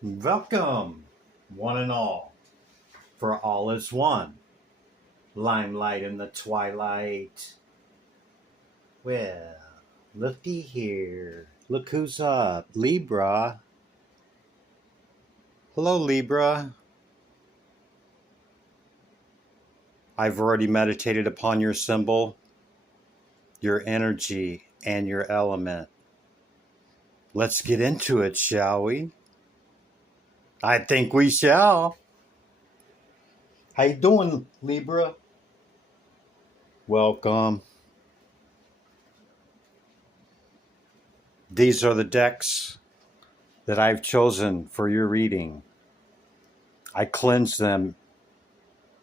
Welcome, one and all, for all is one. Limelight in the twilight. Well, looky here. Look who's up. Libra. Hello, Libra. I've already meditated upon your symbol, your energy, and your element. Let's get into it, shall we? I think we shall. How you doing, Libra? Welcome. These are the decks that I've chosen for your reading. I cleanse them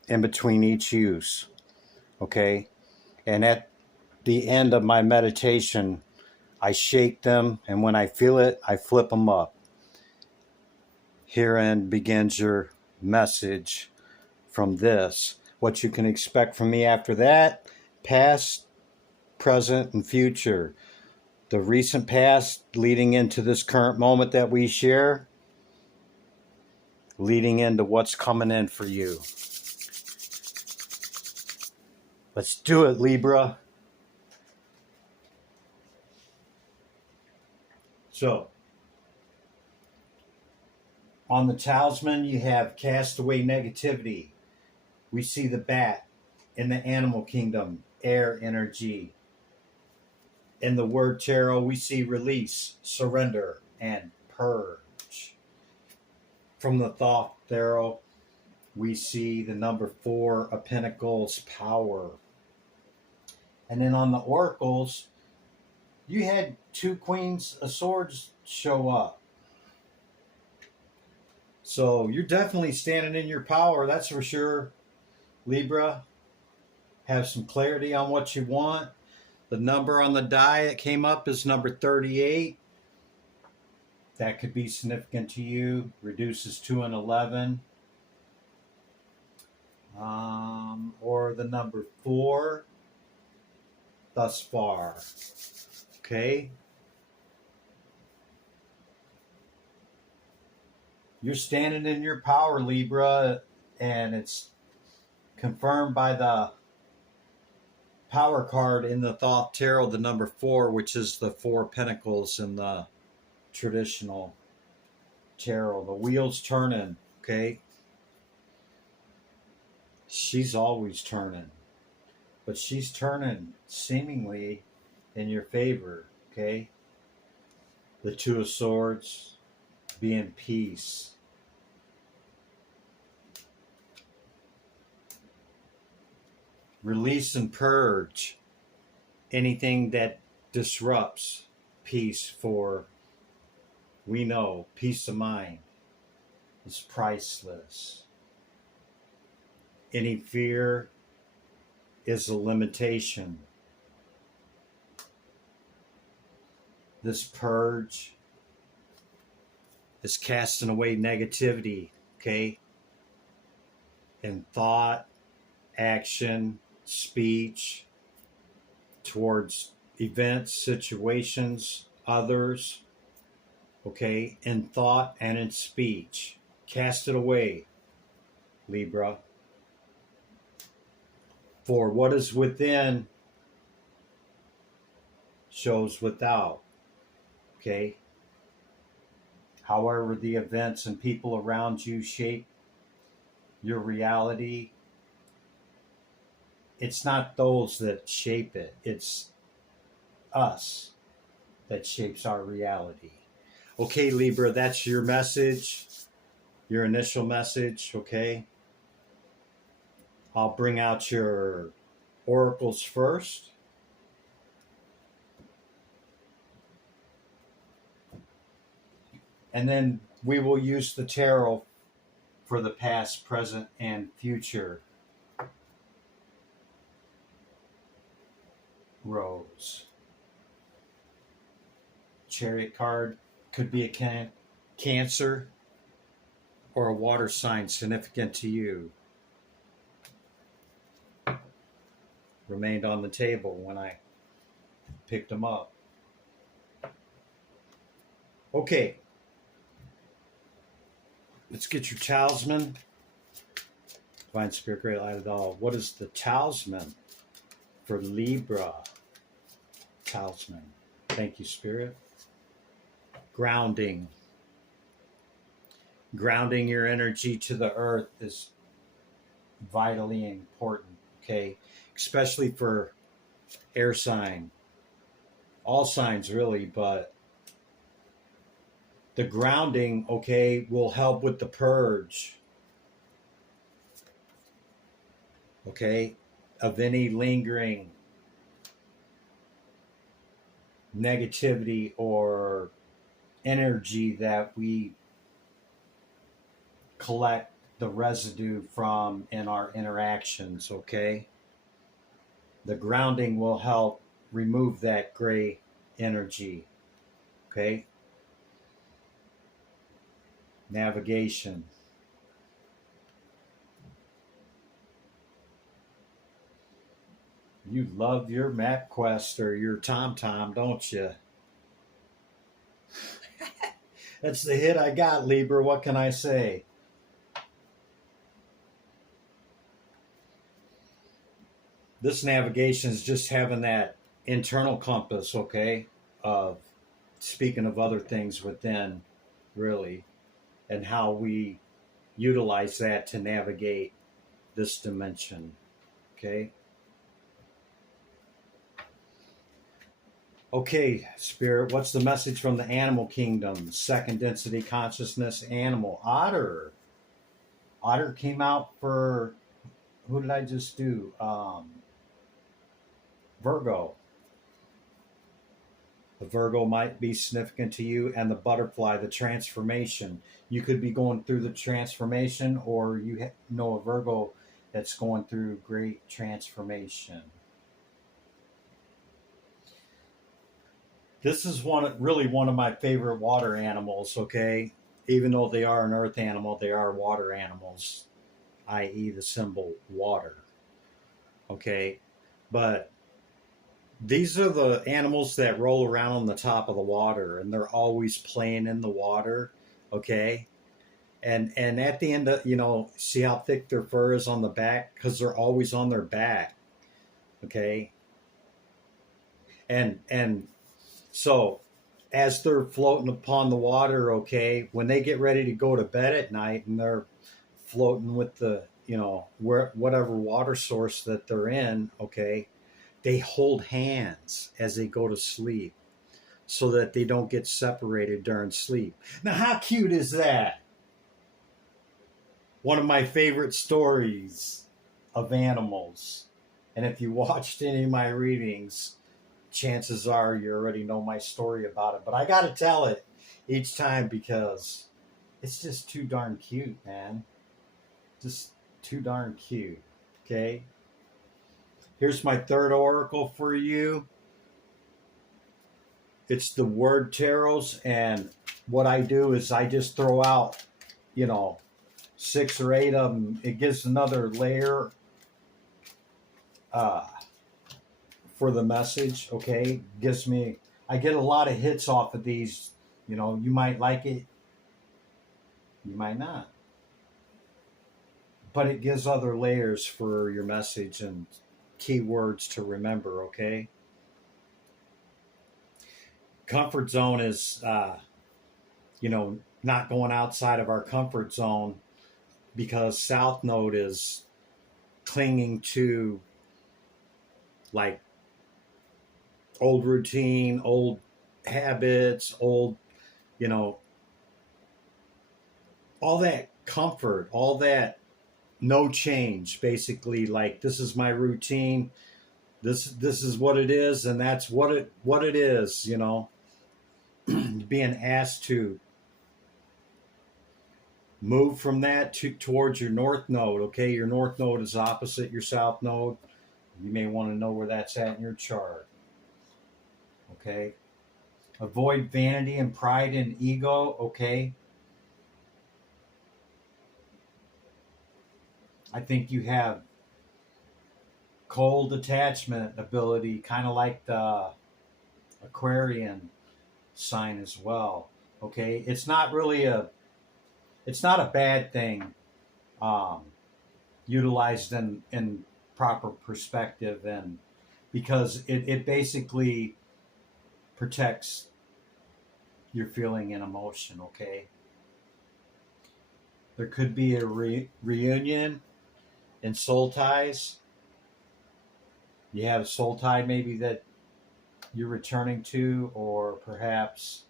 in between each use, okay? And at the end of my meditation, I shake them, and when I feel it, I flip them up. Herein begins your message from this. What you can expect from me after that: past, present, and future. The recent past leading into this current moment that we share, leading into what's coming in for you. Let's do it, Libra. So, on the talisman, you have cast away negativity. We see the bat in the animal kingdom, air energy. In the word tarot, we see release, surrender, and purge. From the thought tarot, we see the number 4 of Pentacles, power. And then on the oracles, you had 2 Queens of Swords show up. So you're definitely standing in your power, that's for sure, Libra. Have some clarity on what you want. The number on the die that came up is number 38. That could be significant to you. Reduces 2 and 11. Or the number 4 thus far. Okay. You're standing in your power, Libra, and it's confirmed by the power card in the Thoth Tarot, the number 4, which is the 4 Pentacles in the traditional tarot. The wheel's turning, okay? She's always turning, but she's turning seemingly in your favor, okay? The 2 of Swords, being peace. Release and purge anything that disrupts peace, for we know peace of mind is priceless. Any fear is a limitation. This purge is casting away negativity, okay? In thought, action, speech, towards events, situations, others, okay? In thought and in speech. Cast it away, Libra. For what is within shows without, okay? However, the events and people around you shape your reality, it's not those that shape it. It's us that shapes our reality. Okay, Libra, that's your message, your initial message, okay? I'll bring out your oracles first. And then we will use the tarot for the past, present, and future rows. Chariot card could be a Cancer or a water sign significant to you. Remained on the table when I picked them up. Okay. Let's get your talisman. Divine Spirit, Great Light of All. What is the talisman for Libra? Talisman. Thank you, Spirit. Grounding. Grounding your energy to the earth is vitally important, okay? Especially for air sign. All signs, really, but the grounding, okay, will help with the purge, okay, of any lingering negativity or energy that we collect the residue from in our interactions, okay? The grounding will help remove that gray energy, okay? Navigation. You love your MapQuest or your TomTom, don't you? That's the hit I got, Libra. What can I say? This navigation is just having that internal compass, okay, of speaking of other things within, really, and how we utilize that to navigate this dimension, okay? Okay, Spirit, what's the message from the animal kingdom? Second density consciousness animal. Otter. Otter came out for, who did I just do? Virgo. The Virgo might be significant to you, and the butterfly, the transformation. You could be going through the transformation, or you know a Virgo that's going through great transformation. This is really one of my favorite water animals, okay? Even though they are an earth animal, they are water animals, i.e. the symbol water, okay? But these are the animals that roll around on the top of the water, and they're always playing in the water, okay? And at the end of, see how thick their fur is on the back? Because they're always on their back, okay? And so as they're floating upon the water, okay, when they get ready to go to bed at night and they're floating with the, whatever water source that they're in, okay, they hold hands as they go to sleep so that they don't get separated during sleep. Now, how cute is that? One of my favorite stories of animals. And if you watched any of my readings, chances are you already know my story about it. But I got to tell it each time because it's just too darn cute, man. Just too darn cute. Okay? Here's my third oracle for you. It's the word tarots, and what I do is I just throw out, 6 or 8 of them. It gives another layer for the message, okay? I get a lot of hits off of these. You might like it, you might not. But it gives other layers for your message and keywords to remember, okay? Comfort zone is, not going outside of our comfort zone because South Node is clinging to like old routine, old habits, old, all that comfort, all that no change, basically. Like, this is my routine. This is what it is, and that's what it is, being asked to move from that towards your north node, okay? Your north node is opposite your south node. You may want to know where that's at in your chart, okay? Avoid vanity and pride and ego, okay? I think you have cold attachment ability, kind of like the Aquarian sign as well, okay? It's not really It's not a bad thing, um, utilized in proper perspective, and because it basically protects your feeling and emotion, okay? There could be a reunion in soul ties. You have a soul tie maybe that you're returning to, or perhaps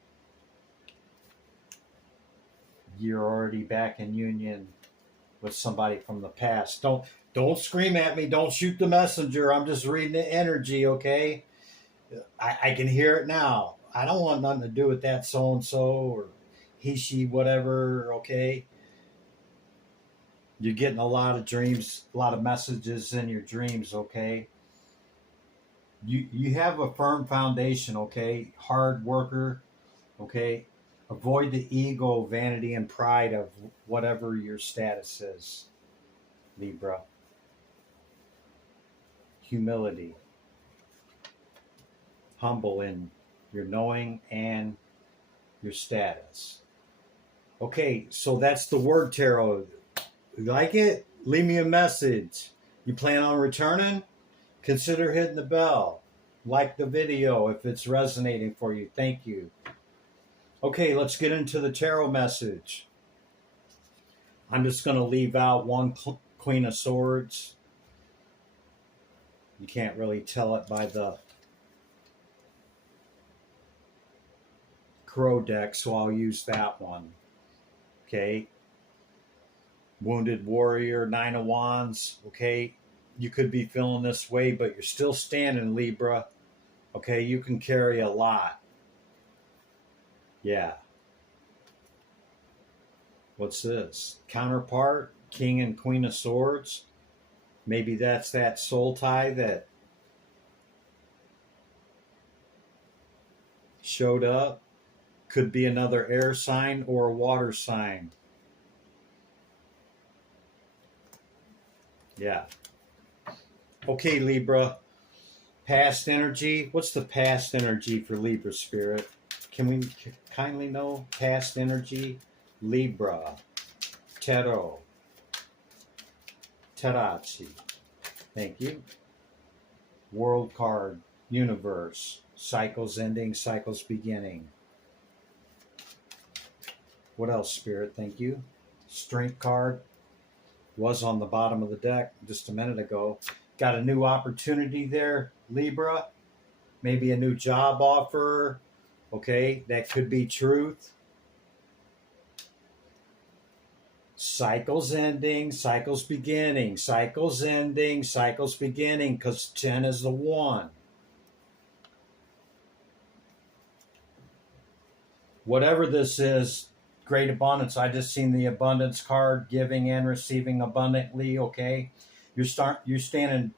you're already back in union with somebody from the past. Don't scream at me. Don't shoot the messenger. I'm just reading the energy, okay? I can hear it now. I don't want nothing to do with that so and so or he, she, whatever, okay? You're getting a lot of dreams, a lot of messages in your dreams, okay? You have a firm foundation, okay? Hard worker, okay? Avoid the ego, vanity, and pride of whatever your status is, Libra. Humility. Humble in your knowing and your status. Okay, so that's the word tarot. You like it? Leave me a message. You plan on returning? Consider hitting the bell. Like the video if it's resonating for you. Thank you. Okay, let's get into the tarot message. I'm just going to leave out one Queen of Swords. You can't really tell it by the Crow deck, so I'll use that one. Okay. Wounded Warrior, Nine of Wands. Okay. You could be feeling this way, but you're still standing, Libra. Okay. You can carry a lot. Yeah. What's this? Counterpart, King and Queen of Swords. Maybe that's that soul tie that showed up. Could be another air sign or a water sign. Yeah. Okay, Libra. Past energy. What's the past energy for Libra Spirit? Can we kindly know past energy? Libra. Tarot. Tarachi. Thank you. World card. Universe. Cycles ending, cycles beginning. What else, Spirit? Thank you. Strength card was on the bottom of the deck just a minute ago. Got a new opportunity there, Libra. Maybe a new job offer. Okay, that could be truth. Cycles ending, cycles beginning, cycles ending, cycles beginning, because 10 is the 1. Whatever this is, great abundance. I just seen the abundance card, giving and receiving abundantly. Okay, you're standing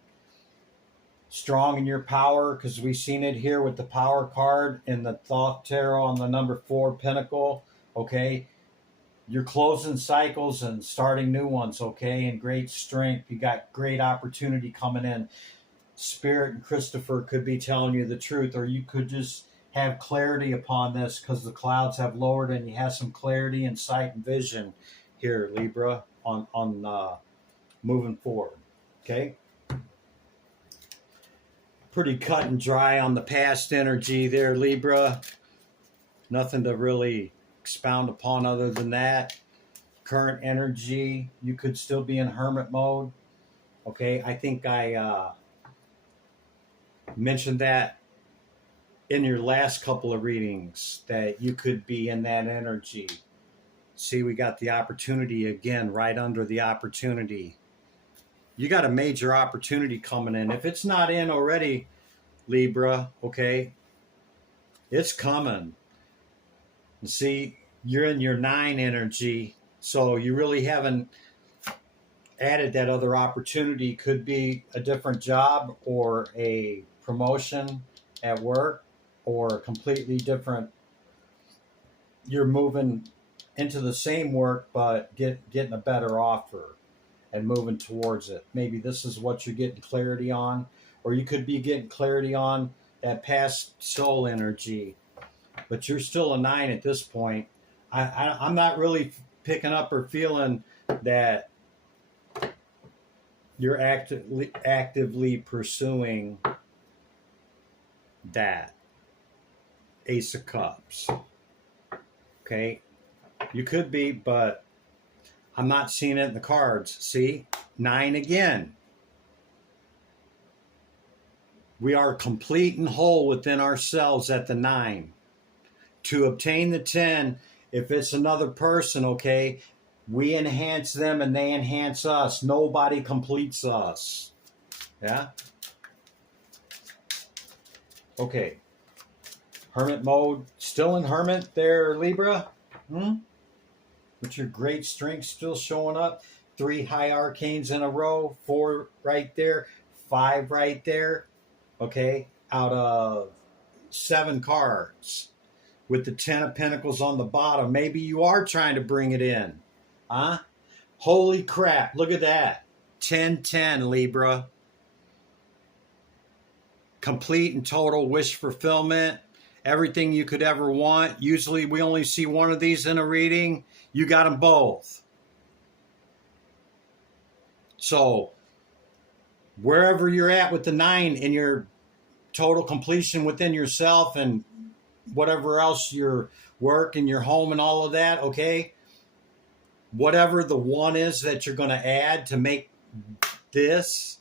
strong in your power, because we've seen it here with the power card in the Thoth Tarot on the number 4 Pentacle. Okay, you're closing cycles and starting new ones. Okay, and great strength. You got great opportunity coming in. Spirit and Christopher could be telling you the truth, or you could just have clarity upon this because the clouds have lowered and you have some clarity and sight and vision here, Libra, on moving forward. Okay, pretty cut and dry on the past energy there, Libra. Nothing to really expound upon other than that. Current energy, you could still be in hermit mode. Okay, I think I mentioned that in your last couple of readings, that you could be in that energy. See, we got the opportunity again, right under the opportunity. You got a major opportunity coming in. If it's not in already, Libra, okay, it's coming. And see, you're in your 9 energy, so you really haven't added that other opportunity. Could be a different job or a promotion at work, or a completely different, you're moving into the same work but getting a better offer and moving towards it. Maybe this is what you're getting clarity on, or you could be getting clarity on that past soul energy, but you're still a 9 at this point. I'm not really picking up or feeling that you're actively pursuing that Ace of Cups. Okay, you could be, but I'm not seeing it in the cards. See, 9 again. We are complete and whole within ourselves at the 9. To obtain the 10, if it's another person, okay, we enhance them and they enhance us. Nobody completes us. Yeah? Okay. Hermit mode. Still in Hermit there, Libra? With your great strength still showing up. 3 high arcanes in a row. 4 right there. 5 right there. Okay? Out of 7 cards. With the 10 of Pentacles on the bottom. Maybe you are trying to bring it in. Huh? Holy crap. Look at that. 10-10, Libra. Complete and total wish fulfillment. Everything you could ever want. Usually we only see one of these in a reading. You got them both. So wherever you're at with the 9 in your total completion within yourself and whatever else, your work and your home and all of that, okay? Whatever the 1 is that you're going to add to make this,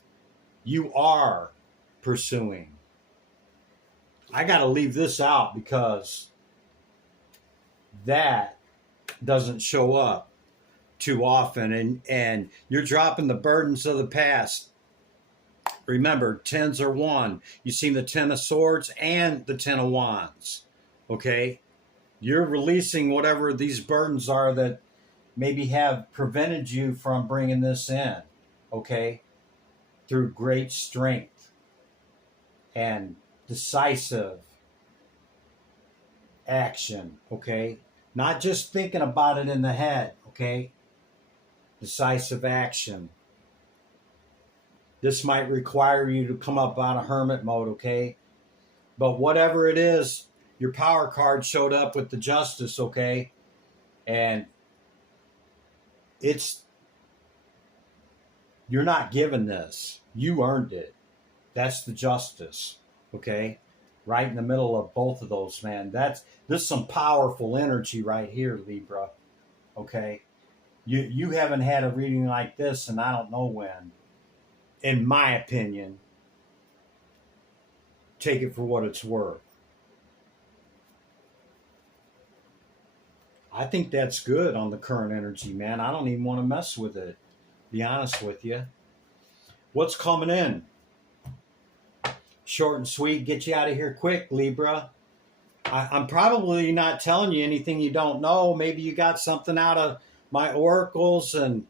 you are pursuing. I got to leave this out because that doesn't show up too often, and you're dropping the burdens of the past. Remember, 10s are 1. You see the 10 of Swords and the 10 of Wands. Okay? You're releasing whatever these burdens are that maybe have prevented you from bringing this in. Okay? Through great strength and decisive action. Okay? Not just thinking about it in the head. Okay? Decisive action. This might require you to come up out of hermit mode, okay? But whatever it is, your power card showed up with the Justice, okay? And you're not given this. You earned it. That's the Justice, okay? Right in the middle of both of those, man. This is some powerful energy right here, Libra, okay? You haven't had a reading like this, and I don't know when. In my opinion, take it for what it's worth. I think that's good on the current energy, man. I don't even want to mess with it, to be honest with you. What's coming in? Short and sweet, get you out of here quick, Libra. I'm probably not telling you anything you don't know. Maybe you got something out of my oracles and,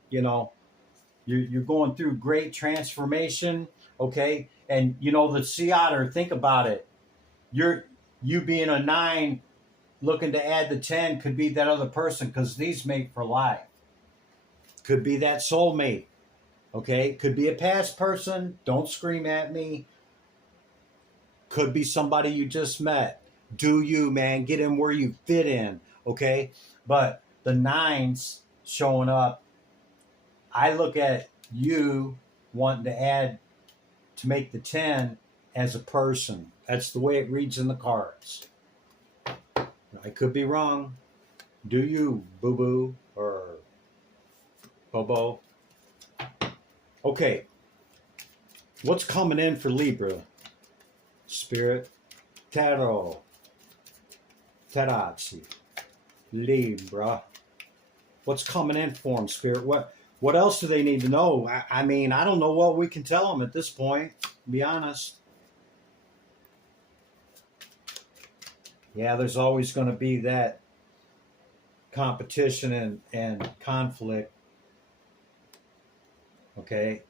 you're going through great transformation, okay? And, the Sea Otter, think about it. You being a 9, looking to add the 10 could be that other person because these mate for life. Could be that soulmate, okay? Could be a past person. Don't scream at me. Could be somebody you just met. Do you, man? Get in where you fit in, okay? But the 9s showing up, I look at you wanting to add to make the 10 as a person. That's the way it reads in the cards. I could be wrong. Do you, boo-boo or bobo? Okay. What's coming in for Libra? Spirit. Tarot. Tarazzi. Libra. What's coming in for them, Spirit? What else do they need to know? I mean, I don't know what we can tell them at this point, to be honest. Yeah, there's always going to be that competition and conflict. Okay.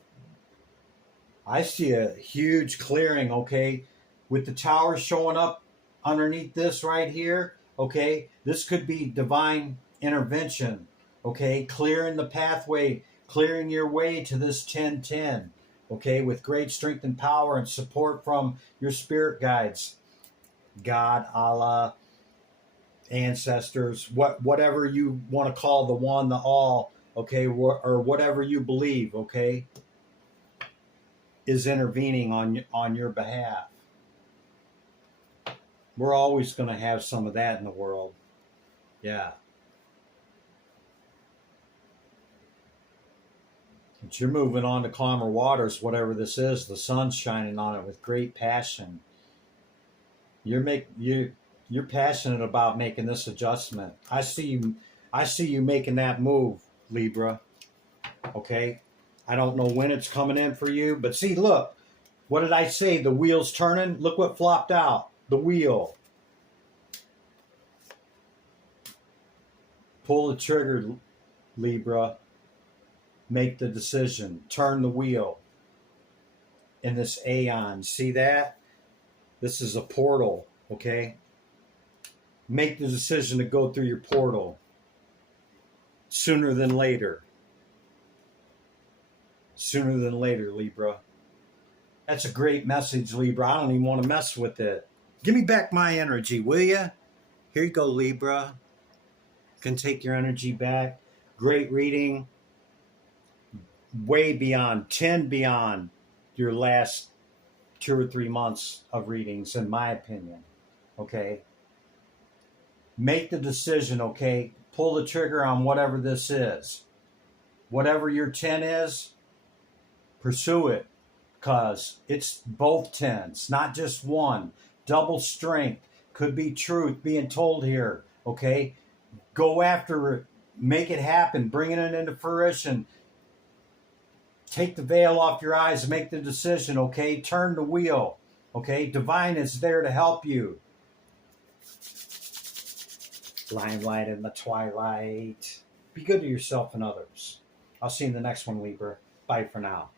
I see a huge clearing, okay, with the tower showing up underneath this right here, okay. This could be divine intervention. Okay, clearing the pathway, clearing your way to this 10-10, okay, with great strength and power and support from your spirit guides, God, Allah, ancestors, whatever you want to call the one, the all, okay, or whatever you believe, okay, is intervening on your behalf. We're always going to have some of that in the world. Yeah. But you're moving on to calmer waters, whatever this is. The sun's shining on it with great passion. You're passionate about making this adjustment. I see you making that move, Libra. Okay? I don't know when it's coming in for you, but see, look. What did I say? The wheel's turning. Look what flopped out. The wheel. Pull the trigger, Libra. Make the decision. Turn the wheel. In this aeon. See that? This is a portal, okay? Make the decision to go through your portal. Sooner than later. Sooner than later, Libra. That's a great message, Libra. I don't even want to mess with it. Give me back my energy, will you? Here you go, Libra. You can take your energy back. Great reading. Way beyond, 10 beyond your last 2 or 3 months of readings, in my opinion. Okay? Make the decision, okay? Pull the trigger on whatever this is. Whatever your 10 is, pursue it. Because it's both 10s, not just one. Double strength. Could be truth being told here. Okay? Go after it. Make it happen. Bring it into fruition. Take the veil off your eyes. Make the decision. Okay? Turn the wheel. Okay? Divine is there to help you. Limelight in the twilight. Be good to yourself and others. I'll see you in the next one, Libra. Bye for now.